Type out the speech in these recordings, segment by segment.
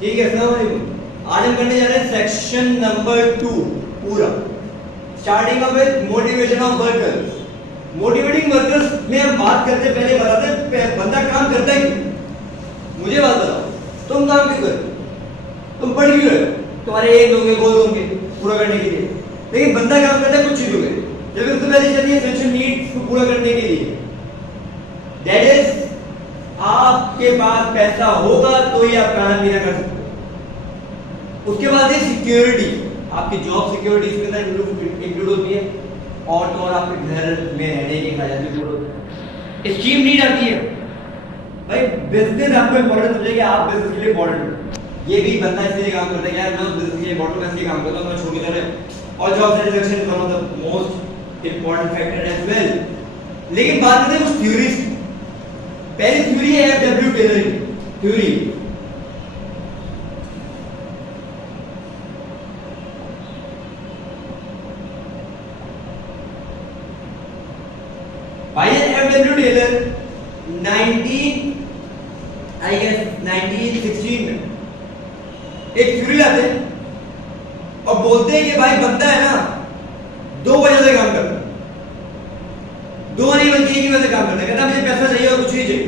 ठीक है, अस्सलाम वालेकुम। आज हम करने जा रहे हैं सेक्शन नंबर 2 पूरा, starting of with motivation of workers. Motivating workers में हम बात करते पहले बताते हैं बंदा काम करता है क्यों। मुझे बात बताओ, तुम काम क्यों करते हो? तुम पढ़ क्यों रहे हो? तुम्हारे एक होंगे गोल होंगे पूरा करने के लिए, लेकिन बंदा काम करता है कुछ चीजों के लिए, जब उसको पहले चाहिए एसेंशियल नीड्स को पूरा करने के लिए। दैट इज आपके पास पैसा होगा तो ही आप खाना पीना कर सकते हो। उसके बाद है सिक्योरिटी, आपकी जॉब सिक्योरिटी इसके अंदर इंक्लूड होती है, और तो और आपके घर में रहने की खर्च इंक्लूड होता है। स्कीम नीड आती है भाई, बिजनेस आपको इंपॉर्टेंट समझे कि आप बिजनेस के लिए इंपॉर्टेंट हो। ये भी बंदा इसलिए काम करता है यार मैं बिजनेस के लिए इंपॉर्टेंट, मैं इसलिए काम करता हूं, मैं छोटी तरह, और job satisfaction is one of the most important factor as well. लेकिन बात करते हैं कुछ थ्योरीज। पहली थ्योरी है एफडब्ल्यू टेलर थ्योरी। भाई एफडब्ल्यू टेलर 1916 में एक थ्योरी लाते हैं और बोलते हैं कि भाई बंदा है ना दो वजह से काम करता है, दो नहीं बल्कि एक ही वजह से काम करता है। कहता मुझे पैसा चाहिए और कुछ नहीं चाहिए।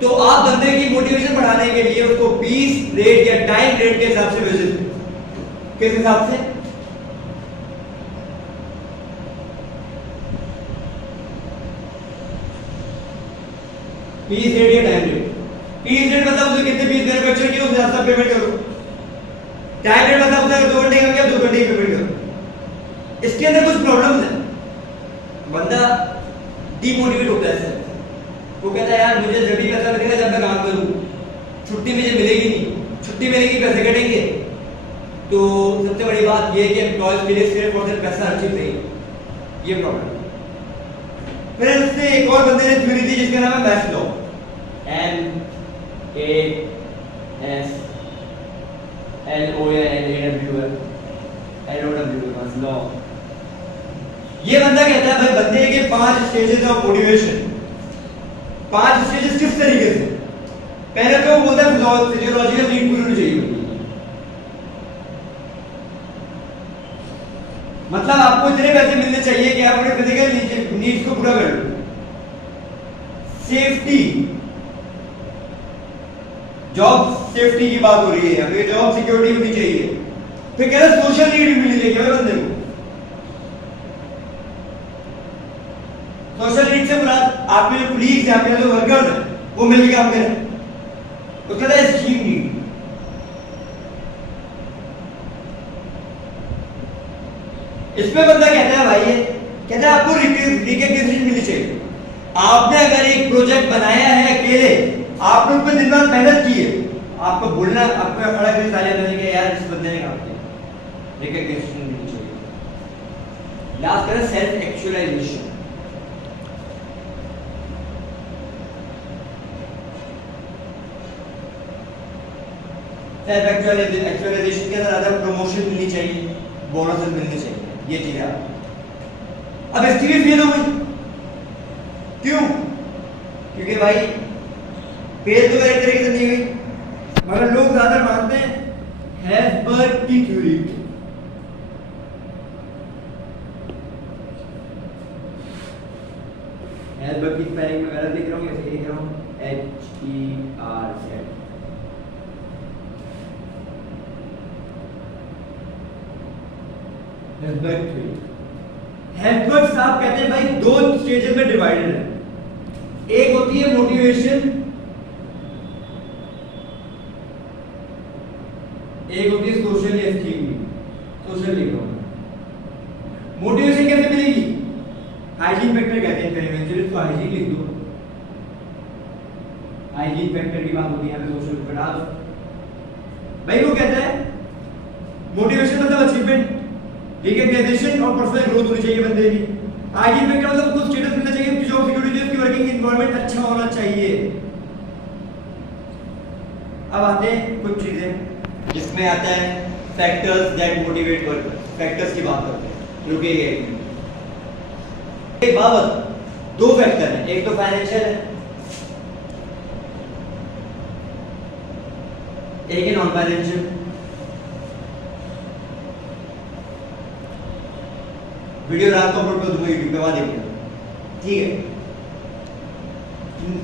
तो आप बंदे की मोटिवेशन बढ़ाने के लिए उसको पीस रेट या टाइम रेट के हिसाब से भेज देते। किस हिसाब से? पीस रेट या टाइम रेट। पीस रेट मतलब उसे कितने पीस मैन्युफैक्चर किए उस हिसाब से पेमेंट करो। टाइम रेट मतलब उसे 2 घंटे का किया 2 घंटे की पेमेंट करो। इसके अंदर कुछ प्रॉब्लम है, बंदा डिमोटिवेट होता है। वो कहता है यार मुझे जब भी पैसा मिलेगा जब मैं काम करूं, छुट्टी मुझे मिलेगी नहीं, छुट्टी मिलेगी पैसे कटेंगे। तो सबसे बड़ी बात ये है कि एम्प्लॉयज के लिए सिर्फ और सिर्फ पैसा हर चीज नहीं, ये प्रॉब्लम। फिर उसने एक और बंदे ने थ्योरी दी जिसका नाम है मैस्लो, मैस्लो। ये बंदा कहता है भाई बंदे के 5 स्टेजेस ऑफ मोटिवेशन। 5 स्टेजेस किस तरीके से? पहले तो वो बोलता है फिजियोलॉजिकल नीड पूरी होनी चाहिए, मतलब आपको इतने पैसे मिलने चाहिए कि आप अपने फिजिकल नीड्स को पूरा कर लो। सेफ्टी, जॉब सेफ्टी की बात हो रही है यहाँ पे, जॉब सिक्योरिटी होनी चाहिए। फिर कह रहे सोशल नीड भी मिलनी चाहिए बंदे को। सोशल नीड से मुराद आपके जो कुलीग्स हैं, आपके जो वर्कर्स हैं, वो मिलकर काम करें, तो कहता है स्कीम नीड। इसमें बंदा कहता है भाई, कहता है आपको रिकग्निशन मिलनी चाहिए। आपने अगर एक प्रोजेक्ट बनाया है अकेले, आपने उस पर दिन रात मेहनत की है, आपको बोलना, आपको खड़ा करके तालियां बजानी कि यार इस बंदे ने काम किया, रिकग्निशन मिलनी चाहिए। लास्ट करें सेल्फ एक्चुअलाइजेशन। सेल्फ एक्चुअलाइजेशन के अंदर आधा प्रमोशन मिलनी चाहिए, बोनस मिलने चाहिए, ये चीजें आप। अब इसकी भी फेल हो गई, क्यों? क्योंकि भाई फेल तो एक तरीके से नहीं हुई, मगर लोग ज्यादा मानते हैं हेल्सबर्ग की थ्योरी। हेल्सबर्ग की स्पेलिंग में गलत लिख रहा हूं, ऐसे लिख रहा हूं HERZ। हेल्सबर्ग थ्योरी। हेल्सबर्ग साहब कहते हैं भाई 2 स्टेजेस में डिवाइडेड है। एक होती है मोटिवेशन, एक होती है सोशल एस्टीम। सोशल लिख रहा हूं। मोटिवेशन कैसे मिलेगी? हाइजीन फैक्टर कहते हैं, कन्वेंशनल इसको हाइजीन लिख दो। हाइजीन फैक्टर की बात होती है, हमें सोशल पे डाल दो। भाई वो कहता है मोटिवेशन मतलब अचीवमेंट, रिकग्निशन और पर्सनल ग्रोथ होनी चाहिए बंदे की। आगे में क्या मतलब उसको स्टेटस मिलना चाहिए, उसकी जॉब सिक्योरिटी, उसकी वर्किंग एनवायरनमेंट अच्छा होना चाहिए। अब आते हैं कुछ चीजें जिसमें आता है factors that motivate workers. Factors की बात करते हैं, रुके एक बाबत 2 फैक्टर हैं, एक तो फाइनेंशियल है, एक है नॉन फाइनेंशियल। वीडियो रात को अपलोड कर दूंगा यूट्यूब पे, वहां देखिए, ठीक है।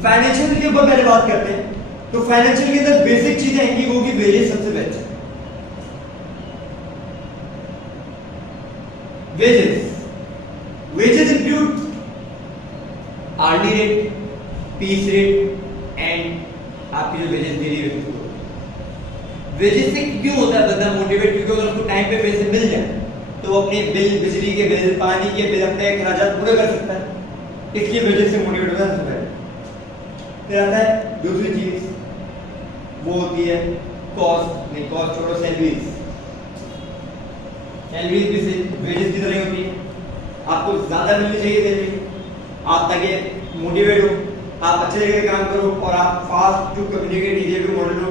फाइनेंशियल के ऊपर पहले बात करते हैं। तो फाइनेंशियल के अंदर बेसिक चीजें आएंगी, वो की वेजेस सबसे बेस्ट है। Wages include hourly rate, piece rate and आपकी जो वेजेस डेली रेट। वेजेस से क्यों होता है बंदा मोटिवेट? क्योंकि अगर उसको टाइम पे पैसे मिल जाए तो वो अपने बिल, बिजली के बिल, पानी के बिल, अपने खर्चात पूरे कर सकता है, इसलिए वेजेस से मोटिवेट होता है। फिर आता है दूसरी चीज, वो होती है कॉस्ट। नहीं, कॉस्ट छोड़ो, सैलरीज। सैलरीज भी वेजेस की तरह होती है। आपको ज्यादा मिलनी चाहिए सैलरी, आप ताकि मोटिवेट हो, आप अच्छे जगह काम करो और आप fast to communicate, easy to model हो।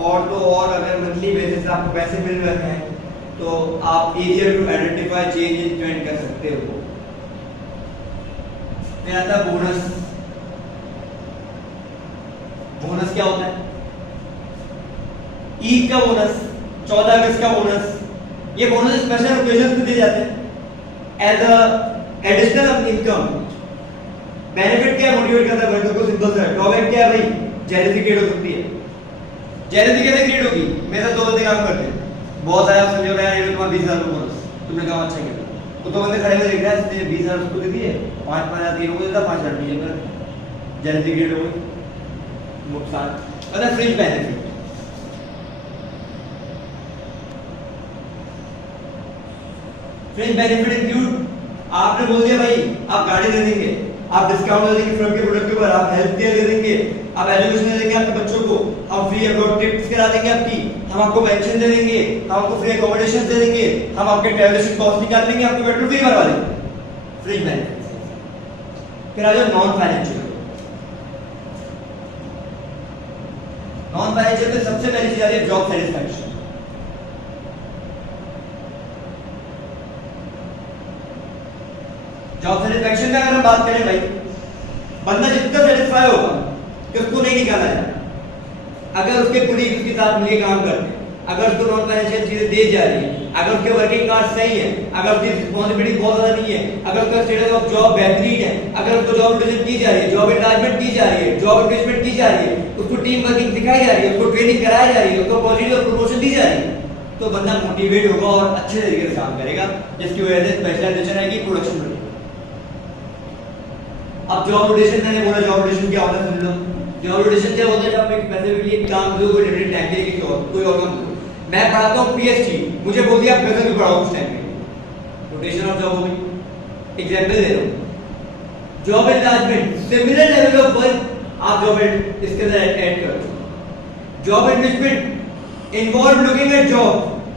और तो और अगर मंथली बेसिस आपको पैसे मिल रहे हैं तो आप easier to identify change in trend कर सकते हो। फिर आता है बोनस। बोनस क्या होता है? ईद का बोनस, 14 अगस्त का बोनस, ये बोनस स्पेशल ओकेजन पे दिए जाते हैं as a additional income. Benefit क्या मोटिवेट करता है वर्कर को? सिंपल सा। ड्रॉबैक क्या है भाई? जेलसी क्रिएट हो सकती है। जेलसी कैसे क्रिएट होगी? मेरे साथ 2 बंदे काम करते हैं, बॉस आया, समझो यार ये तुम्हारा 20,000 बोनस, तुमने काम अच्छा किया। तो 2 बंदे खड़े हुए देख रहे हैं, 20,000 उसको दे दिए, 5,000 तीनों को देता, 5,000 नीचे कर। जेलसी क्रिएट हो गई, नुकसान। मतलब fringe benefit. Fringe benefit include, आपने बोल दिया भाई आप गाड़ी दे देंगे, आप डिस्काउंट दे देंगे फ्रंट के प्रोडक्ट के ऊपर, आप हेल्थ केयर दे देंगे, आप एजुकेशन दे देंगे आपके बच्चों को, हम फ्री अब्रॉड ट्रिप्स करा देंगे आपकी, हम आपको पेंशन दे देंगे, हम आपको फ्री अकोमोडेशन दे देंगे, हम आपके ट्रैवलेशन कॉस्ट निकाल लेंगे, आपको पेट्रोल फ्री करवा देंगे। Fringe benefit. फिर आ जाओ नॉन फाइनेंशियल। नॉन फाइनेंशियल में सबसे पहली चीज आ रही है जॉब सेटिस्फैक्शन। जॉब सेटिस्फैक्शन में अगर हम बात करें भाई, बंदा जितना सेटिस्फाई होगा कि उसको नहीं निकाला जाए, अगर उसके कोलीग उसके साथ मिलकर काम करते हैं, अगर उसको नॉन फाइनेंशियल चीजें दी जा रही है, अगर उसके वर्किंग कार्ड सही है, अगर उसकी रिस्पांसिबिलिटी बहुत ज्यादा नहीं है, अगर उसका स्टेटस ऑफ जॉब बेहतरीन है, अगर उसको जॉब रोटेशन की जा रही है, जॉब एनलार्जमेंट की जा रही है, जॉब इंक्रीजमेंट की जा रही है, उसको टीम वर्किंग सिखाई जा रही है, उसको ट्रेनिंग कराई जा रही है, उसको पॉजिटिव प्रमोशन दी जा रही है, तो बंदा मोटिवेट होगा और अच्छे तरीके से काम करेगा, जिसकी वजह से स्पेशलाइजेशन आएगी, प्रोडक्शन बढ़ेगी। अब जॉब रोटेशन, मैंने बोला जॉब रोटेशन क्या होता है समझ लो। जॉब रोटेशन क्या होता है? जब एक स्पेसिफिकली काम दो, कोई डिफरेंट टाइम के लिए कोई और काम दो। मैं पढ़ाता हूं पीएचडी, मुझे बोल दिया प्रेजेंट में पढ़ाओ उस टाइम पे, रोटेशन ऑफ जॉब हो गई। एग्जांपल दे रहा हूं, job enlargement, similar level of work आप जॉब इसके अंदर ऐड करो। Job enrichment involve looking at job,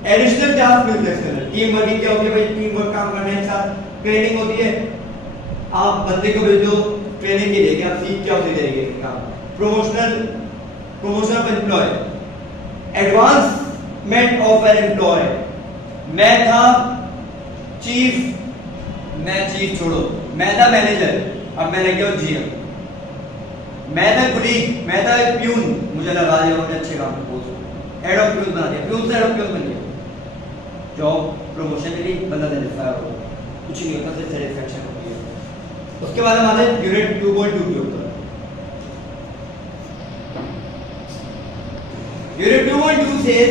additional task मिलते हैं इसके अंदर। टीम वर्किंग क्या होती है भाई? टीम वर्क काम करने के साथ ट्रेनिंग होती है, आप बंदे को भेज दो ट्रेनिंग के लिए, आप सीख क्या होते जाएंगे काम। Promotion of employ, advancement of an employ. मैं था चीफ, मैं चीफ छोड़ो, मैं था मैनेजर, अब मैं लग गया हूं जीएम। मैं था कुलीग, मैं था प्यून, मुझे लगा दिया उन्होंने अच्छे काम को, हेड ऑफ प्यून बना दिया, प्यून से हेड ऑफ प्यून बन गया। जॉब प्रमोशन के लिए बंदा सेटिस्फाई हो, कुछ नहीं होता, सिर्फ सेटिस्फैक्शन होती है। उसके बाद हम आते हैं यूनिट 2.2 के ऊपर। Unit 2.2 says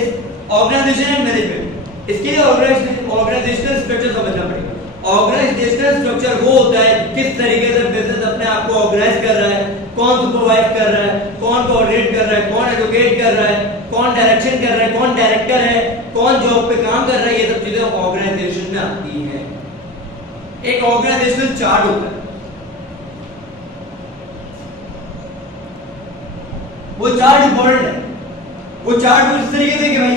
organisation and management. इसके लिए ऑर्गेनाइजेशनल स्ट्रक्चर समझना पड़ेगा। ऑर्गेनाइजेशनल स्ट्रक्चर वो होता है किस तरीके से बिजनेस अपने आप को ऑर्गेनाइज कर रहा है, कौन सुपरवाइज कर रहा है, कौन कोऑर्डिनेट कर रहा है, कौन एडवोकेट कर रहा है, कौन डायरेक्शन कर रहा है, कौन डायरेक्टर है, कौन जॉब पे काम कर रहा है, ये सब चीजें ऑर्गेनाइजेशन में आती हैं। एक ऑर्गेनाइजेशनल चार्ट होता है, वो चार्ट इंपॉर्टेंट है। वो चार्ट कुछ इस तरीके से कि भाई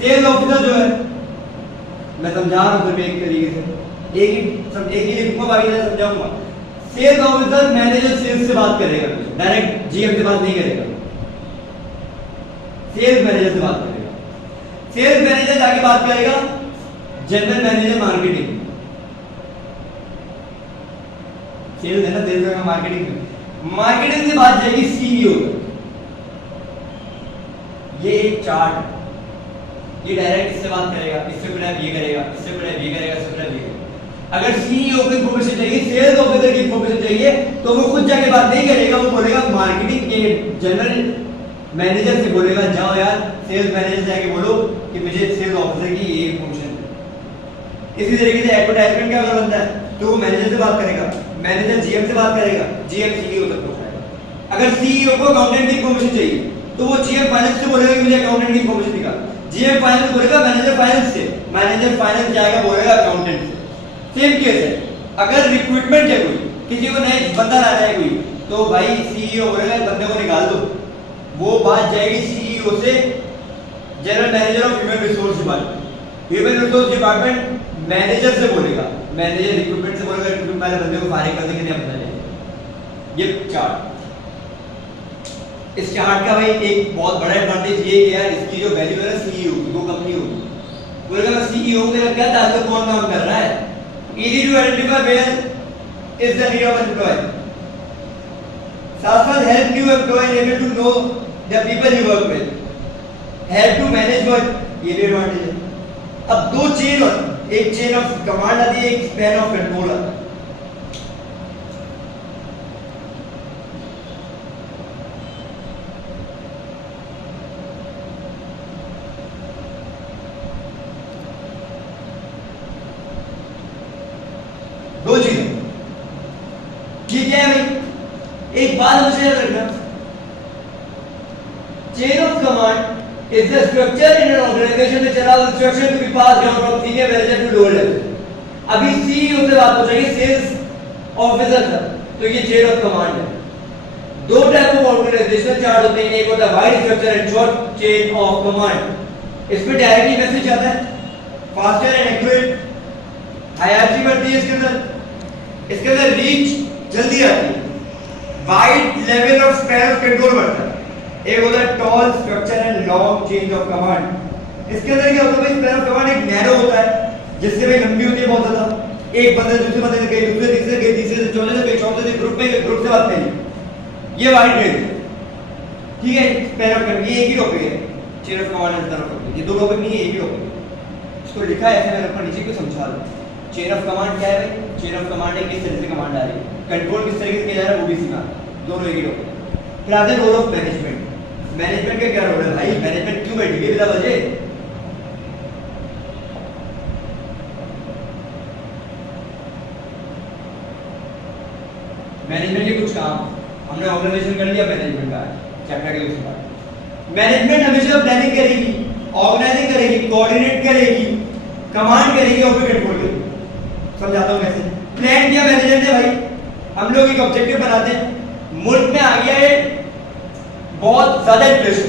सेल्स ऑफिसर जो है, मैं समझा रहा हूं सिर्फ एक तरीके से, एक ही लिखूंगा, बाकी मैं समझाऊंगा। सेल्स ऑफिसर मैनेजर सेल्स से बात करेगा, डायरेक्ट जीएम से बात नहीं करेगा, सेल्स मैनेजर से बात करेगा। सेल्स मैनेजर जाके बात करेगा जनरल मैनेजर मार्केटिंग। सेल्स है ना, सेल्स का मार्केटिंग से बात जाएगी सीईओ। ये एक चार्ट, ये डायरेक्ट इससे बात करेगा, इससे पहले ये करेगा, इससे पहले ये करेगा, इससे पहले ये करेगा। अगर सीईओ को इन्फॉर्मेशन चाहिए, सेल्स ऑफिसर की इन्फॉर्मेशन चाहिए, तो वो खुद जाके बात नहीं करेगा, वो बोलेगा मार्केटिंग के जनरल मैनेजर से बोलेगा, जाओ यार सेल्स मैनेजर से जाके बोलो कि मुझे सेल्स ऑफिसर की ये इन्फॉर्मेशन है। इसी तरीके से एडवर्टाइजमेंट क्या बनता है, तो वो मैनेजर से बात करेगा, मैनेजर जीएम से बात करेगा, जीएम सीईओ तक पहुंचाएगा। अगर सीईओ को अकाउंटेंट की इन्फॉर्मेशन चाहिए, तो वो जीएम फाइनेंस से बोलेगा कि मुझे अकाउंटेंट की इन्फॉर्मेशन निकाल, जीएम फाइनेंस बोलेगा मैनेजर फाइनेंस से, मैनेजर फाइनेंस जाएगा बोलेगा अकाउंटेंट से। सेम केस है, अगर रिक्रूटमेंट है कोई, किसी को नया बंदा ला जाए कोई, तो भाई सीईओ बोलेगा इस बंदे को निकाल दो, वो बात जाएगी सीईओ से general manager of human resource department, human resource department manager से बोलेगा, मैनेजर रिक्रूटमेंट से बोलेगा रिक्रूटमेंट वाले बंदे को फारिग करने के लिए अपना ले। ये चार्ट, इस चार्ट का भाई एक बहुत बड़ा एडवांटेज ये है यार, इसकी जो वैल्यू है सीईओ की, वो कंपनी होगी, बोलेगा मैं सीईओ मेरा क्या ताल्लुक, कौन काम कर रहा है, easy to identify where is the need of employee, साथ-साथ help you employee able to know the people you work with, help to manage work, ये भी एडवांटेज है। अब दो चेन और एक चेन ऑफ कमांड आती है, एक स्पैन ऑफ कंट्रोल आता है। दो चीजें, ये क्या है भाई, एक बात मुझे याद रखना, chain of command is the structure in an organisation which allows instruction to be passed down from senior manager to lower level। अभी सीईओ से बात हो जाएगी सेल्स ऑफिसर तक, तो ये चेन ऑफ कमांड है। दो टाइप ऑफ ऑर्गेनाइजेशनल चार्ट होते हैं, एक होता है wide structure and short chain of command. इसमें डायरेक्टली मैसेज आता है, फास्टर एंड एक्यूरेट, हायरार्की बढ़ती है इसके अंदर रीच जल्दी आती है, wide level of span of control बढ़ता है, एक होता है tall structure and long change of command. इसके अंदर क्या होता है भाई, स्पैन ऑफ कमांड एक नैरो होता है, जिससे भाई लंबी होती है बहुत ज्यादा, एक बंदे दूसरे बंदे से गए, दूसरे तीसरे गए, तीसरे से चौथे से गए, चौथे से ग्रुप में, ग्रुप से बात नहीं, ये वाइड रेंज है, ठीक है। स्पैन ऑफ कमांड ये एक ही टॉपिक है, chain of command and span of command, ये दो टॉपिक नहीं है, एक ही टॉपिक है। इसको लिखा है ऐसे, मैंने ऊपर नीचे को समझा दूं। चेन ऑफ कमांड क्या है भाई, चेन ऑफ कमांड है किस तरह से कमांड आ रही है, कंट्रोल किस तरीके से किया जा रहा है वो भी सीखा, दोनों एक ही टॉपिक। फिर आते हैं रोल ऑफ मैनेजमेंट। मैनेजमेंट का क्या रोल है भाई, मैनेजमेंट क्यों बैठी है बिना वजह, मैनेजमेंट के कुछ काम हमने ऑर्गेनाइजेशन कर लिया, मैनेजमेंट का चैप्टर के दूसरे पार्ट। मैनेजमेंट हमेशा प्लानिंग करेगी, ऑर्गेनाइजिंग करेगी, कोऑर्डिनेट करेगी, कमांड करेगी और फिर कंट्रोल करेगी। समझाता हूं कैसे। प्लान किया मैनेजर ने भाई, हम लोग एक ऑब्जेक्टिव बनाते हैं, मुल्क में आ गया है बहुत ज्यादा इन्फ्लेशन,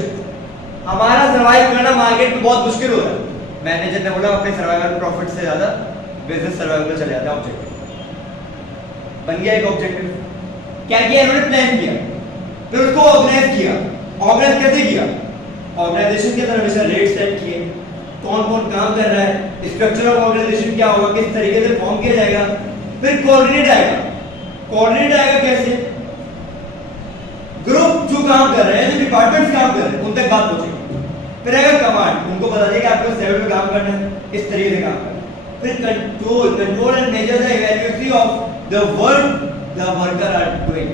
हमारा सर्वाइव करना मार्केट में बहुत मुश्किल हो रहा है। मैनेजर ने बोला अपने सर्वाइवल प्रॉफिट से ज्यादा बिजनेस सर्वाइवल पे चले जाता है, ऑब्जेक्टिव बन गया एक ऑब्जेक्टिव। क्या किया इन्होंने, प्लान किया, फिर उसको ऑर्गेनाइज किया। ऑर्गेनाइज कैसे किया, ऑर्गेनाइजेशन के अंदर हमेशा रेट सेट किए, कौन कौन काम कर रहा है, स्ट्रक्चर ऑफ ऑर्गेनाइजेशन क्या होगा, किस तरीके से फॉर्म किया जाएगा। फिर कोऑर्डिनेट आएगा, कोऑर्डिनेट आएगा कैसे, ग्रुप जो काम कर रहे हैं, जो डिपार्टमेंट्स काम कर रहे हैं उन तक बात पहुंचेगी। फिर आएगा कमांड, उनको बता देगा आपको इस लेवल पे काम करना है, इस तरीके से काम करना है। फिर control, control and measure the evaluation of the work the worker are doing,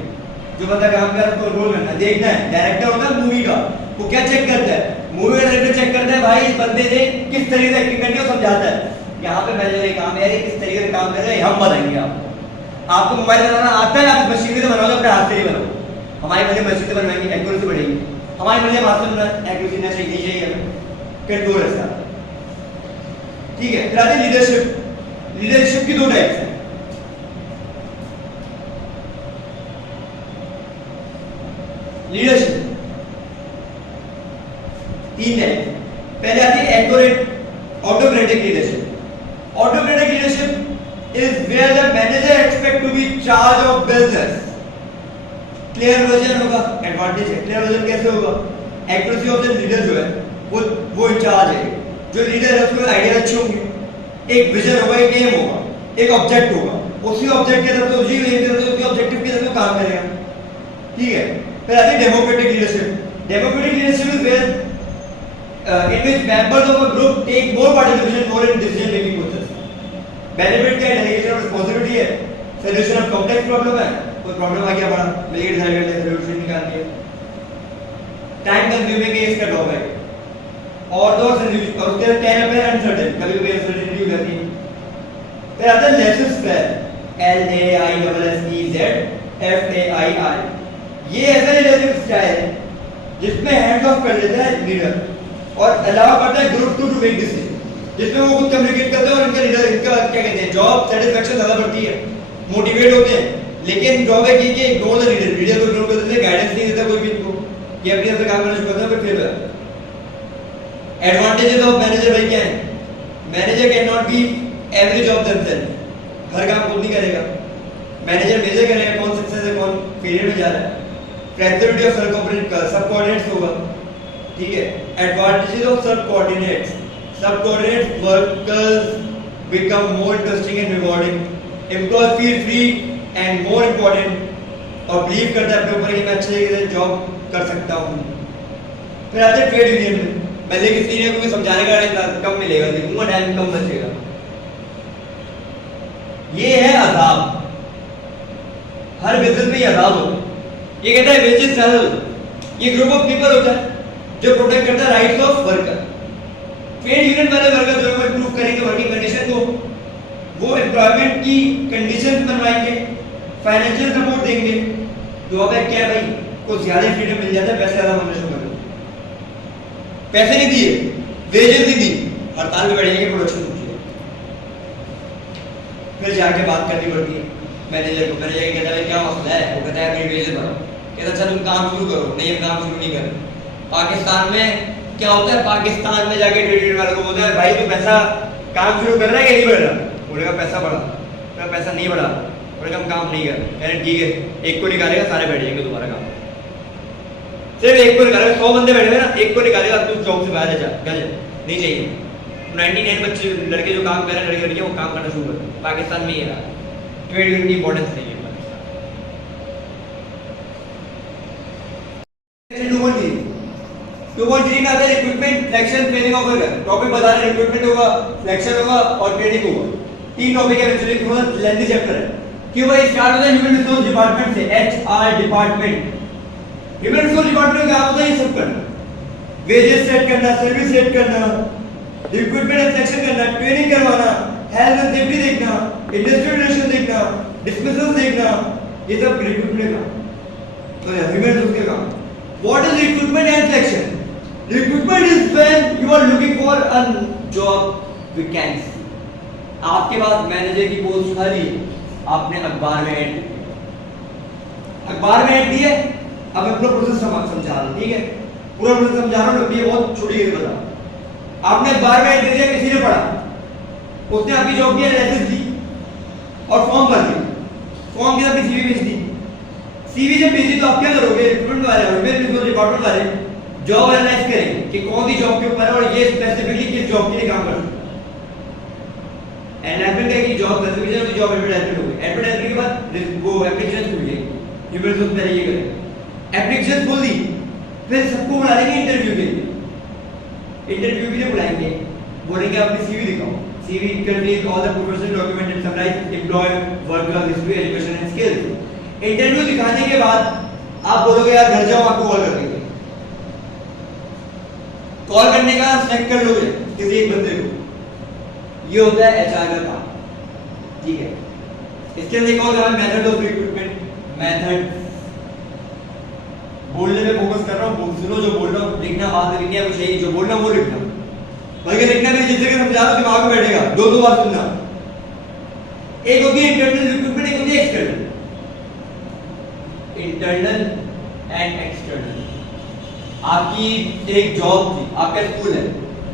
जो बंदा काम कर रहा है कंट्रोल करना है, देखना है। डायरेक्टर होता है मूवी का, वो क्या चेक करता है, मूवी का डायरेक्टर चेक करता है भाई इस बंदे ने किस तरीके से एक्टिंग करनी है, समझाता है। यहाँ पे मैनेजर ये काम है, किस तरीके से काम कर रहे हैं हम बताएंगे आपको मोबाइल बनाना आता है, आप मशीन से बनाओगे, अपने हाथ से नहीं बनाओ। हमारी मर्जी मशीन से बनवाएंगे, एक्यूरेसी बढ़ेगी, हमारी मर्जी हाथ से बनाना, एक्यूरेसी ना चाहिए हमें, कंट्रोल ऐसा, ठीक है। फिर आते लीडरशिप। लीडरशिप की दो टाइप्स हैं, लीडरशिप तीन टाइप। पहले आती है accurate autocratic leadership. Autocratic leadership is where the manager expect to be charge of business. Clear vision होगा, एडवांटेज है। क्लियर विजन कैसे होगा, एक्यूरेसी ऑफ द लीडर जो है वो इंचार्ज है, जो लीडर है उसको आइडिया अच्छे होंगे, एक विजन होगा, एक एम होगा, एक ऑब्जेक्ट होगा, उसी ऑब्जेक्ट के तरफ से उसी एम के तरफ से उसी ऑब्जेक्टिव की तरफ काम करेगा, ठीक है। फिर आती है democratic leadership. Democratic leadership is where in which members of a group take more participation more in decision making process. Benefit क्या है? Delegation of responsibility है, solution of complex problem है, कोई problem आ गया बड़ा, मिलके डिसाइड कर लिया, solution निकाल दिया. Time consuming है इसका drawback. और दो solution और उसके can appear uncertain, कभी कभी uncertainty हो जाती है. फिर आता है laissez-faire, LAISSEZ ये ऐसा लीडरशिप स्टाइल है जिसमें हैंड ऑफ कर लेता है लीडर और अलाउ करता है ग्रुप टू मेक डिसीजन, जिसमें वो खुद कम्युनिकेट करते हैं और इनका लीडर इनका क्या कहते हैं जॉब सेटिस्फेक्शन ज्यादा बढ़ती है, मोटिवेट होते हैं. लेकिन ड्रॉबैक ये कि इग्नोर द लीडर, लीडर को इग्नोर कर देते हैं, गाइडेंस नहीं देता कोई भी इनको, ये अपनी तरफ से काम करना शुरू करता है. फिर एडवांटेजेस ऑफ मैनेजर भाई क्या है? Manager can not be every job themselves, हर काम खुद नहीं करेगा. मैनेजर मेजर करेगा कौन सक्सेस है कौन फेलियर में जा रहा है. फ्लेक्सिबिलिटी ऑफ सबकोऑर्डिनेट्स होगा, ठीक है. Advantages of subordinates, subordinates workers become more interesting and rewarding, employ feel free and more important और बिलीव करता है अपने ऊपर कि मैं अच्छे से जॉब कर सकता हूँ. फिर आते हैं ट्रेड यूनियन में. पहले किसी ने कोई समझाने का टाइम कम मिलेगा, लिखूंगा टाइम कम बचेगा. ये है अजाब, हर बिजनेस में ये अजाब होता है. ये कहता है वेजेस सैलरी, ये ग्रुप ऑफ पीपल होता है जो प्रोटेक्ट करता है rights of worker. Trade union वाले वर्कर जो इंप्रूव करेंगे वर्किंग कंडीशन को, वो एम्प्लॉयमेंट की कंडीशंस बनवाएंगे, फाइनेंशियल सपोर्ट देंगे. ड्रॉबैक क्या है भाई? कुछ ज्यादा फ्रीडम मिल जाता है, पैसे ज्यादा मिलना शुरू कर दो. पैसे नहीं दिए, वेजेस नहीं दी, हड़ताल पे बैठ जाएंगे, प्रोडक्शन रुक जाएगी. फिर जाके बात करनी पड़ती है मैनेजर को. मैनेजर कहता है क्या मसला है? वो कहता है मेरी वेजेस बढ़ाओ. कहता अच्छा तुम काम शुरू करो. नहीं हम काम शुरू नहीं कर. पाकिस्तान में क्या होता है? पाकिस्तान में जाके ट्रेड यूनियन वालों को बोलता है भाई तू पैसा काम शुरू कर रहा है या नहीं बढ़ रहा? बोलेगा पैसा बढ़ा. मैं पैसा नहीं बढ़ा. बोलेगा हम काम नहीं कर. कहते ठीक है, एक को निकालेगा सारे बैठ जाएंगे तुम्हारा काम. सिर्फ एक को निकालेगा, 100 बंदे बैठे हुए ना, एक को निकालेगा तू जॉब से बाहर जा, नहीं चाहिए. 99 बच्चे लड़के जो काम कर रहे हैं लड़के लड़कियां वो काम करना शुरू कर. पाकिस्तान में ये रहा ट्रेड यूनियन की इंपॉर्टेंस नहीं है. 2.3 में आता है recruitment selection training of worker. Topic बता रहे हैं, रिक्रूटमेंट होगा, सिलेक्शन होगा और ट्रेनिंग होगा. 3 टॉपिक है, एक्चुअली थोड़ा लेंथी चैप्टर है. क्यों भाई? स्टार्ट होता है ह्यूमन रिसोर्स डिपार्टमेंट से, HR department. Human resource department का काम होता है ये सब करना, वेजेस सेट करना, सर्विस सेट करना, रिक्रूटमेंट एंड सिलेक्शन करना, ट्रेनिंग करवाना, हेल्थ एंड सेफ्टी देखना, इंडस्ट्रियल रिलेशन देखना, डिस्मिसल्स देखना, ये सब रिक्रूटमेंट का तो ह्यूमन रिसोर्स का काम. What is recruitment and selection? Recruitment is when you are looking for a job vacancy. आपके पास मैनेजर की पोस्ट खाली है, आपने अखबार में ऐड दी. अखबार में ऐड दी है, अब मैं पूरा प्रोसेस समझा रहा हूँ, ठीक है? पूरा प्रोसेस समझा रहा हूँ, ये बहुत छोटी चीज बता. आपने अखबार में ऐड दे दिया, किसी ने पढ़ा, उसने आपकी जॉब की एनालिसिस दी और फॉर्म भर दिया. फॉर्म के साथ सीवी भेज दी. सीवी जब भेजी तो आप क्या करोगे? रिक्रूटमेंट वाले और मेरे रिसोर्स डिपार्टमेंट वाले जॉब एनालाइज करेंगे कि कौन सी जॉब के ऊपर है और ये स्पेसिफिकली किस जॉब के लिए काम कर सकता है. एनालाइजमेंट है कि जॉब स्पेसिफिकेशन और जॉब एडवर्टाइजमेंट होगी. एडवर्टाइजमेंट के बाद वो एप्लीकेशन खुल जाएगी. ह्यूमन रिसोर्स पहले ये करेंगे, एप्लीकेशन खोल दी, फिर सबको बुला लेंगे इंटरव्यू के लिए. इंटरव्यू के लिए बुलाएंगे, बोलेंगे अपनी सीवी दिखाओ. CV contains all the professional document and summarise employ worker history education and skills. Interview दिखाने के बाद आप बोलोगे यार घर जाओ, आपको कॉल कर देंगे. कॉल करने का सेलेक्ट कर लोगे किसी एक बंदे को. ये होता है एचआर का काम, ठीक है? इसके अंदर एक और काम मेथड ऑफ रिक्रूटमेंट. मेथड बोलने पे फोकस कर रहा हूँ, सुनो जो बोल रहा हूँ, लिखना बाद में लिखना है, कुछ नहीं जो बोल रहा हूँ वो लिखना. बल्कि लिखना भी जिस जगह समझा रहा हूँ दिमाग में बैठेगा. दो बार सुनना. एक होती है इंटरनल रिक्रूटमेंट, एक होती है एक्सटर्नल. Internal and external. आपकी एक जॉब थी, आपका स्कूल है,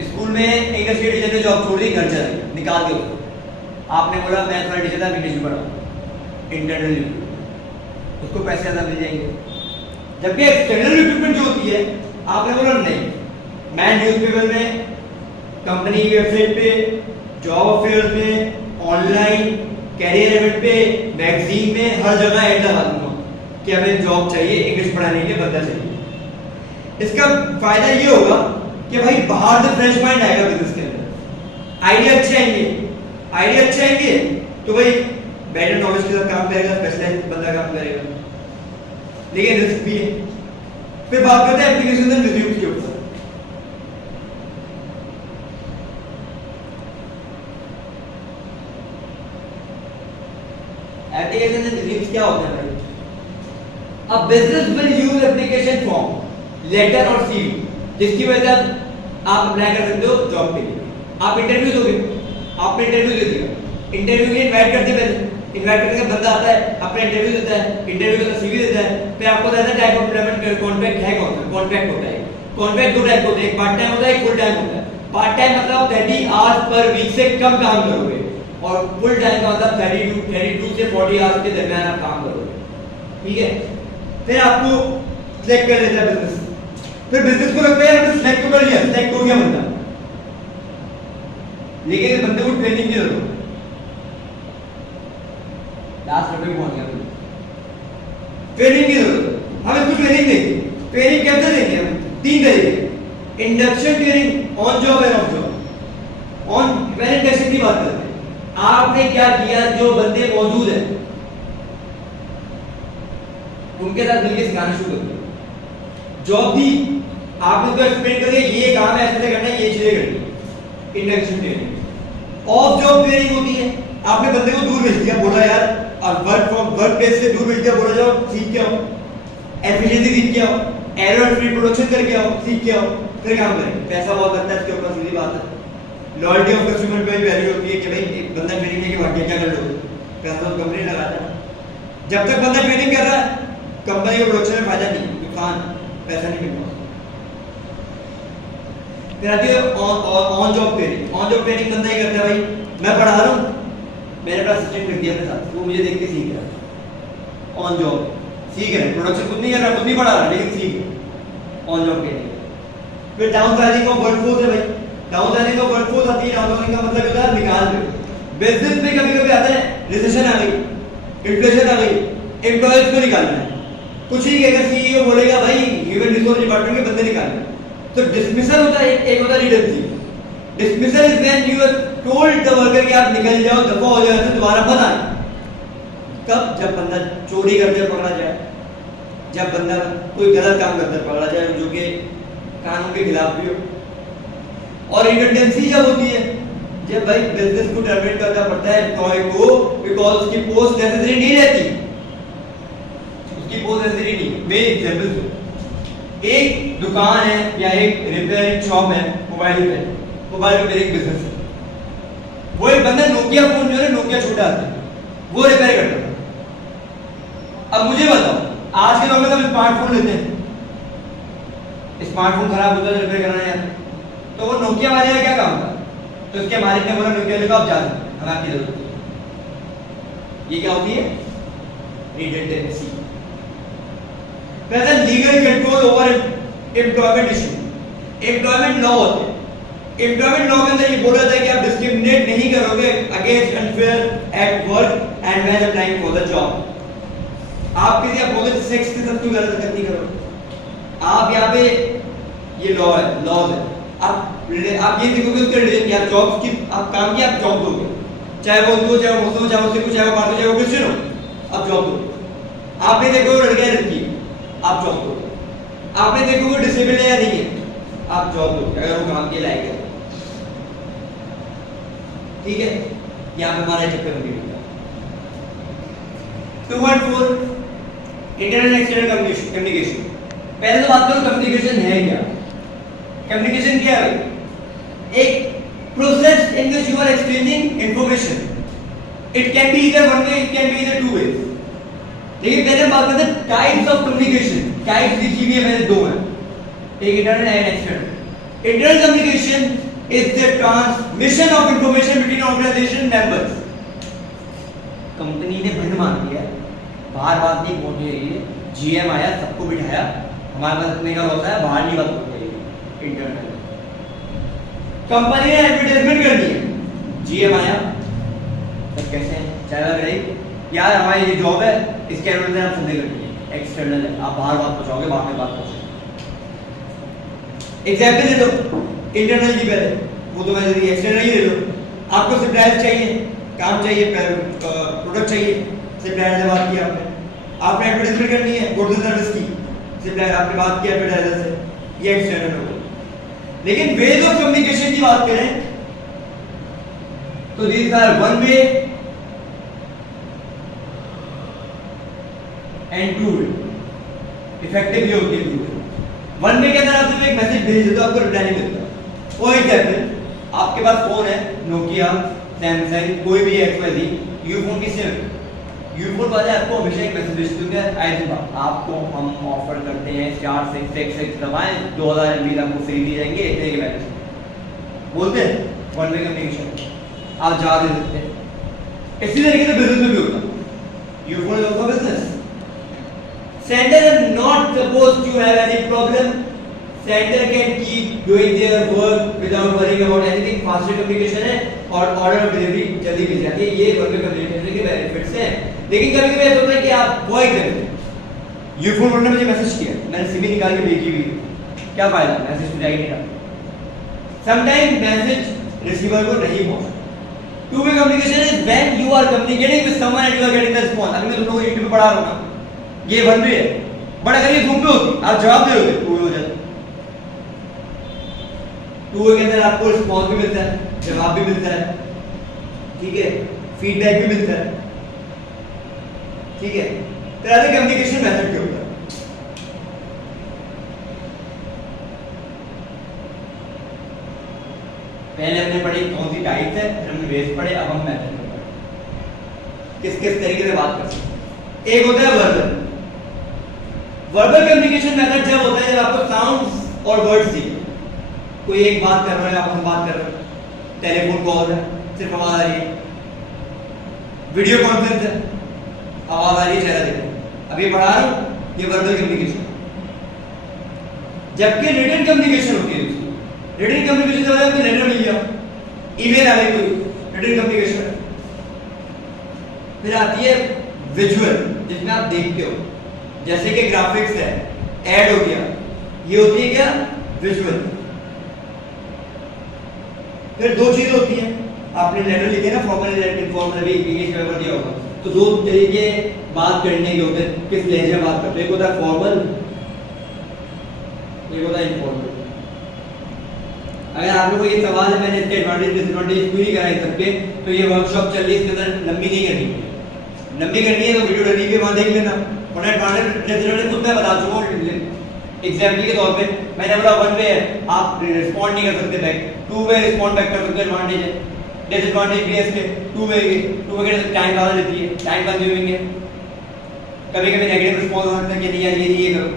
स्कूल में इंग्लिश के टीचर ने जॉब छोड़ दी, घर चले गए, निकाल दिया. आपने बोला मैथ्स वाला टीचर था, इंग्लिश में पढ़ाओ. इंटरनल रिक्रूटमेंट, उसको पैसे ज्यादा मिल जाएंगे. जबकि एक्सटर्नल रिक्रूटमेंट जो होती है, आपने बोला नहीं, मैं न्यूज़पेपर में, कंपनी की वेबसाइट पे, जॉब अफेयर्स में, ऑनलाइन, कैरियर इवेंट पे, मैगजीन में, हर जगह ऐड लगा दूंगा कि हमें जॉब चाहिए, इंग्लिश पढ़ाने के लिए बंदा चाहिए. इसका फायदा ये होगा कि भाई बाहर से फ्रेश माइंड आएगा बिजनेस के अंदर, आइडिया अच्छे आएंगे तो भाई बेटर नॉलेज के साथ काम करेगा, स्पेशलाइज्ड बंदा काम करेगा, लेकिन रिस्क भी है। फिर बात करते हैं एप्लीकेशन एंड रिव्यूज के ऊपर। एप्लीकेशन एंड रिव्यूज क्या होते हैं भाई? अब business will use application form, letter और सीवी, जिसकी वजह से आप अप्लाई कर सकते हो जॉब के लिए। आप इंटरव्यू दोगे, आपने इंटरव्यू दे दिया, इंटरव्यू के लिए इनवाइट करते पहले, इनवाइट करके बंदा आता है, अपना इंटरव्यू देता है, इंटरव्यू का सीवी देता है, फिर आपको बताता है टाइप ऑफ एम्प्लॉयमेंट कॉन्ट्रैक्ट है कौन सा, कॉन्ट्रैक्ट होता है। कॉन्ट्रैक्ट दो टाइप होते हैं, एक पार्ट टाइम होता है, एक फुल टाइम होता है। पार्ट टाइम मतलब 30 आवर्स पर वीक से कम काम करोगे, और फुल टाइम का मतलब 32 से 40 आवर्स के दरमियान आप काम करोगे, ठीक है। फिर आपको सिलेक्ट कर लेता है बिजनेस, फिर बिजनेस को लगता है हमने सिलेक्ट कर लिया, सिलेक्ट हो गया बंदा, लेकिन इस बंदे को ट्रेनिंग की जरूरत है। लास्ट रुपए पहुंच गया, ट्रेनिंग की जरूरत है, हम इसको ट्रेनिंग देंगे। ट्रेनिंग कैसे देंगे हम? 3 तरीके, induction training, on job end of job. On पहले इंडक्शन की बात करते हैं, आपने क्या किया, जो बंदे मौजूद हैं उनके साथ मिलकर सिखाना शुरू कर दिया। जॉब भी आपने उसको एक्सप्लेन कर दिया, ये काम है, ऐसे करना है, ये चीजें करनी है, induction training. Of job training होती है, आपने बंदे को दूर भेज दिया, बोला यार अब वर्क प्लेस से दूर भेज दिया, बोला जाओ सीख के आओ, एफिशिएंसी सीख के आओ, एरर फ्री प्रोडक्शन करके आओ, सीख के आओ, फिर काम करें। पैसा बहुत लगता है इसके ऊपर, सीधी बात है। लॉयल्टी ऑफ कस्टमर पे वैल्यू होती है कि भाई एक बंदा ट्रेनिंग लेके भाग गया, क्या कर लोगे? पैसा तो कंपनी लगाता है। जब तक बंदा ट्रेनिंग कर रहा है, कंपनी के प्रोडक्शन में फायदा नहीं, दुकान पैसा नहीं मिल रहा। फिर आती है on job training. On job training बंदा ही करता है, भाई मैं पढ़ा रहा हूँ, मैंने अपना असिस्टेंट रख दिया अपने साथ, वो मुझे देख के सीख रहा है। ऑन जॉब सीख रहे हैं, प्रोडक्शन खुद नहीं कर रहा, खुद नहीं पढ़ा रहा, लेकिन सीख, ऑन जॉब ट्रेनिंग। फिर डाउन साइजिंग ऑफ वर्कफोर्स है भाई, डाउन साइजिंग ऑफ वर्कफोर्स आती है। डाउन साइजिंग का मतलब होता है निकाल दो। बिजनेस में कभी-कभी आता है रिसेशन आ गई, इन्फ्लेशन आ गई, एम्प्लॉयज को निकालना है। कुछ ही अगर सीईओ बोलेगा भाई ह्यूमन रिसोर्स डिपार्टमेंट के बंदे निकालना, तो डिसमिसल होता है, एक होता है redundancy. Dismissal is when you have told the worker कि आप निकल जाओ, दफा हो जाओ, तो दोबारा मत आना। कब? जब बंदा चोरी करते पकड़ा जाए, जब बंदा कोई गलत काम करते पकड़ा जाए जो कि कानून के खिलाफ भी हो। और रिडंडेंसी जब होती है, जब भाई बिजनेस को टर्मिनेट करना पड़ता है एम्प्लॉय को, बिकॉज उसकी पोस्ट नेसेसरी नहीं रहती, उसकी पोस्ट नेसेसरी नहीं। मेन एग्जांपल, एक दुकान है या एक रिपेयरिंग शॉप है, मोबाइल रिपेयरिंग बिजनेस है, वो एक बंदा नोकिया फोन जो है, नोकिया छोटा आता है, वो रिपेयर करता था। अब मुझे बताओ, आज के दौर में सब स्मार्टफोन लेते हैं, स्मार्टफोन खराब होता है रिपेयर करना है, तो वो नोकिया वाले का क्या काम था? तो उसके मालिक ने बोला नोकिया लेकर आप जा सकते, हमें आपकी जरूरत नहीं। ये क्या होती है? रिडंडेंसी। फिर legal control over employment issue. Employment law होते हैं, एम्प्लॉयमेंट लॉ के अंदर ये बोला जाता है कि आप डिस्क्रिमिनेट नहीं करोगे against unfair at work and when applying for the job. आप किसी अपोजिट सेक्स के साथ कोई गलत नहीं करोगे। आप यहाँ पे ये लॉ है, लॉज है। आप ये देखोगे उसके रिलीजन की, आप जॉब की, आप काम की, आप जॉब दोगे, चाहे वो हिंदू, चाहे वो मुस्लिम, चाहे वो सिख, चाहे वो पारसी, चाहे वो क्रिश्चियन हो, आप जॉब दोगे। आप नहीं देखोगे लड़का है लड़की, आप जॉब दोगे। आप नहीं देखोगे डिसेबल है या नहीं है, आप जॉब दोगे अगर वो काम के लायक है, ठीक है। यहाँ पे हमारा चक्कर नहीं होगा। 2.4 इंटरनल एक्सटर्नल कम्युनिकेशन। पहले तो बात करो कम्युनिकेशन है क्या। कम्युनिकेशन क्या है? एक process in which you are exchanging information. It can be either one way, it can be either two ways. लेकिन पहले बात करते हैं टाइप्स ऑफ कम्युनिकेशन। टाइप्स लिखी हुई है मैंने, दो हैं, एक internal and external. Internal communication is the transmission of information between organization members। Company ने बंद मान दिया, बाहर बात नहीं पहुंच रही है, जीएम आया, सबको बिठाया, हमारे पास इतने का होता है, बाहर नहीं बात पहुंच रही है। इंटरनल कंपनी ने एडवर्टाइजमेंट कर दी, जीएम आया, तब कैसे चाहे भाई यार हमारी ये जॉब है, इसके एडवर्टाइजमेंट आप संदेह करनी है। एक्सटर्नल है, आप बाहर बात पहुंचाओगे, बाहर में बात पहुंचाओगे। एग्जाम्पल दे दो इंटरनल की पहले, वो तो मैंने दी, एक्सटर्नल ही दे दो। आपको सप्लायर चाहिए, काम चाहिए, प्रोडक्ट चाहिए, सप्लायर से बात की आपने एडवर्टाइजमेंट करनी है गुड्स एंड सर्विस की, सप्लायर आपने बात की एडवर्टाइजर से, ये एक्सटर्नल हो गया। लेकिन वेज ऑफ कम्युनिकेशन की बात करें तो these are one way and two way. Effective ये होती है वन वे के अंदर आप सिर्फ एक मैसेज भेज देते हो, आपको रिप्लाई नहीं मिलता। फॉर एग्जाम्पल आपके पास फोन है, नोकिया, सैमसंग, कोई भी एक्सवाईजी, यू फोन की सिम, यू फोन वाले आपको हमेशा एक मैसेज भेजते हैं, आई थिंक आपको हम ऑफर करते हैं 466 दबाएं 2000 MB आपको फ्री दी जाएंगे, इतने के बैलेंस बोलते हैं। वन वे कम्युनिकेशन आप जा दे सकते हैं। इसी तरीके से बिजनेस में भी होता है, you phone is also business. Sender is not supposed to have any problem. Sender can keep doing their work without worrying about anything. Faster communication है और order of delivery जल्दी मिल जाती है, ये वन वे कम्युनिकेशन के benefits हैं। लेकिन कभी-कभी ऐसा होता है कि आप वॉइस करते हैं, यू फोन ने मुझे मैसेज किया, मैंने सिम निकाल के भेजी हुई, क्या फायदा, मैसेज तो जा ही नहीं रहा। समटाइम मैसेज रिसीवर को नहीं पहुंचता। Two way communication is when you are communicating with someone and you are getting the response. अभी मैं तुम लोगों को यूट्यूब पे पढ़ा रहा हूं ना, ये वन वे है, बट अगर ये जूम पे होती आप जवाब दे दोगे टू वे हो जाता। टू वे के अंदर आपको रिस्पांस भी मिलता है, जवाब भी मिलता है, ठीक है, फीडबैक भी मिलता है, ठीक है। तरह के कम्युनिकेशन मेथड के ऊपर पहले हमने पढ़ी कौन सी टाइप्स है, फिर हमने वेज पढ़े, अब हम मेथड पे पढ़े किस किस तरीके से बात कर सकते हैं। एक होता है वर्बल। वर्बल कम्युनिकेशन मेथड जब होता है जब आपको साउंड्स और वर्ड्स दिए, कोई एक बात कर रहा है, आप हम बात कर रहे हैं, टेलीफोन कॉल है, सिर्फ आवाज आ रही है, वीडियो कॉन्फ्रेंस है, आवाज आ रही है, चेहरा देखो, अब ये पढ़ा रहा हूं, ये वर्बल कम्युनिकेशन। जबकि रिटन कम्युनिकेशन होती है, रिटन कम्युनिकेशन जब आपको लेटर मिल गया, ईमेल आ गई, कोई रिटन कम्युनिकेशन। फिर आती है विजुअल, जिसमें आप देखते हो, जैसे कि ग्राफिक्स है, ऐड हो गया, ये होती है क्या, विजुअल। फिर दो चीज होती हैं, आपने लेटर लिखे ना, फॉर्मल लेटर, इनफॉर्मल, भी इंग्लिश पेपर दिया होगा, तो दो तरीके बात करने के होते हैं, किस लहजे में बात करते हैं, एक होता है फॉर्मल, एक होता है इनफॉर्मल। अगर आप लोगों को ये सवाल है, मैंने इसके एडवांटेज डिसएडवांटेज पूरी कराई सबके, तो ये वर्कशॉप चल रही है, इसके अंदर लंबी नहीं करनी है, लंबी करनी है तो वीडियो डली के वहां देख लेना, वरना एडवांटेज डिसएडवांटेज खुद मैं बता चुका हूं एग्जाम्पल के तौर पे। मैंने बोला वन वे है, आप रिस्पॉन्ड नहीं कर सकते back, two way respond back कर सकते, एडवांटेज है। डिसएडवांटेज भी है इसके, टू वे के टाइम ज्यादा लेती है, टाइम कंज्यूमिंग है, कभी-कभी नेगेटिव रिस्पांस हो सकता है कि नहीं यार ये करो,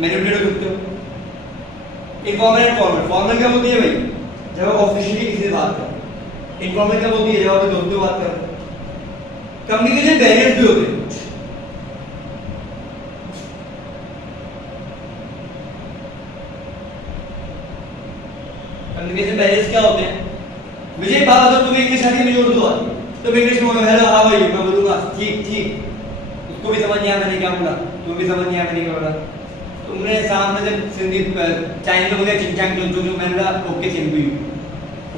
मैनिपुलेट हो सकते हो। इनफॉर्मल एंड फॉर्मल, फॉर्मल क्या होती है भाई, जब आप ऑफिशियली किसी से बात कर रहे हैं, इनफॉर्मल क्या होती है, जब आप दोस्तों से बात कर रहे हैं। कम्युनिकेशन बैरियर्स भी होते हैं, कम्युनिकेशन बैरियर्स क्या होते हैं, मुझे बात अगर तुम्हें इंग्लिश आती है, मुझे उर्दू आती है, तो मैं इंग्लिश में हेलो हाउ आर यू मैं बोलूंगा ठीक ठीक, उसको भी समझ नहीं आया मैंने क्या बोला, तुम्हें भी समझ नहीं आया मैंने क्या बोला। तुमने सामने से सिंधी चाइनीज में बोला चिंचांग जो जो मैंने बोला ओके सिंधु,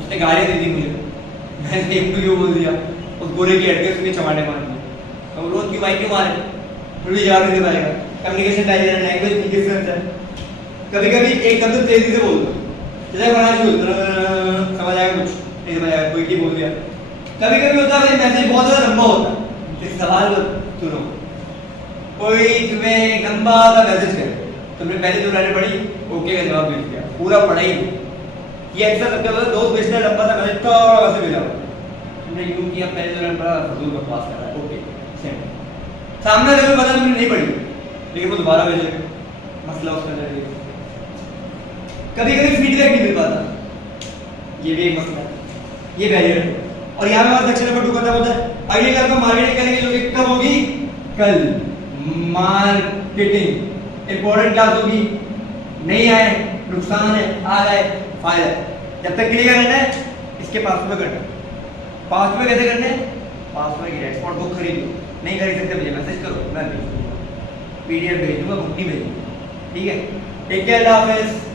उसने गालियां दे दी मुझे, मैंने सिंधु बोल दिया, उस गोरे की एड्रेस में चमाटे मार दिए, तो रोज की वाइट क्यों मारे, फिर भी जवाब नहीं दे पाएगा। कम्युनिकेशन बैरियर, लैंग्वेज डिफरेंस है, कभी-कभी एकदम से तेजी से बोल दो, जैसे बना समझ आएगा कुछ नहीं समझ आएगा, कोई की बोल दिया। कभी-कभी होता है भाई मैसेज बहुत ज्यादा लंबा होता है, एक सवाल सुनो, कोई तुम्हें लंबा सा मैसेज करे, तुमने पहले दो लाइनें पढ़ी, ओके का जवाब भेज दिया, पूरा पढ़ा ही नहीं। ये अक्सर सबके पास दोस्त भेजते हैं लंबा सा मैसेज थोड़ा सा भेजा, तुमने यूं किया, पहले दो लाइन पढ़ा, फजूल बकवास कर रहा है, ओके सेम। सामने वाले को पता तुमने नहीं पढ़ी, लेकिन वो दोबारा भेजेगा, मसला उसका रहेगा। कभी-कभी फीडबैक नहीं मिल पाता, ये भी एक मसला है, ये बैरियर है। और यहाँ पे हमारा सेक्शन नंबर 2 खत्म होता है। अगली कल को मार्केटिंग करेंगे, जो कि कब होगी, कल। मार्केटिंग इंपॉर्टेंट क्लास होगी, नहीं आए नुकसान है, आ गए फायदा है। जब तक क्लियर करना है, इसके पास में करना है। पास में कैसे करने हैं, पास में एक्सपोर्ट बुक खरीद लो, नहीं खरीद सकते मुझे मैसेज करो, मैं भेज दूंगा, पीडीएफ भेज दूंगा, बुक नहीं भेजूंगा, ठीक है। टेक केयर, अल्लाह हाफिज़।